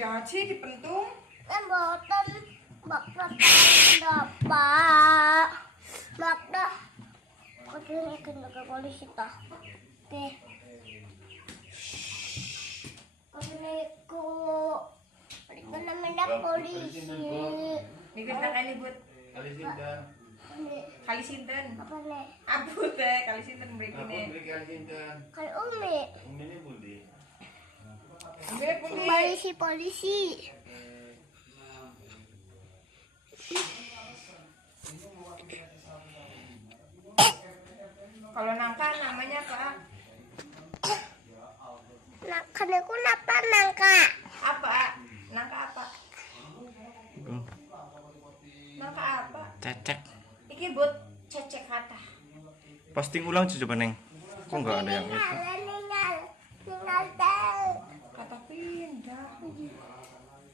jahat sih dipentung. Boten bapak dapat. Makda. Kodene kena ke polisi tah. Teh. Kodene ko. Kena mendak polisi. Mikir tak kali buat Kali sinten. kali sinten. Apa nih? Abu teh kali sinten berikutnya. Beli kali sinten. Kalau Umi. Ini budi. Ambil putih. Polisi. Kalau nangka namanya apa? Nak kaneku napa nangka? Apa? Nangka apa? Nangka apa? Cecek. Iki buat cecek kata. Posting ulang coba neng. Kok nggak ada yang itu? Ninggal tahu. Kata pindah.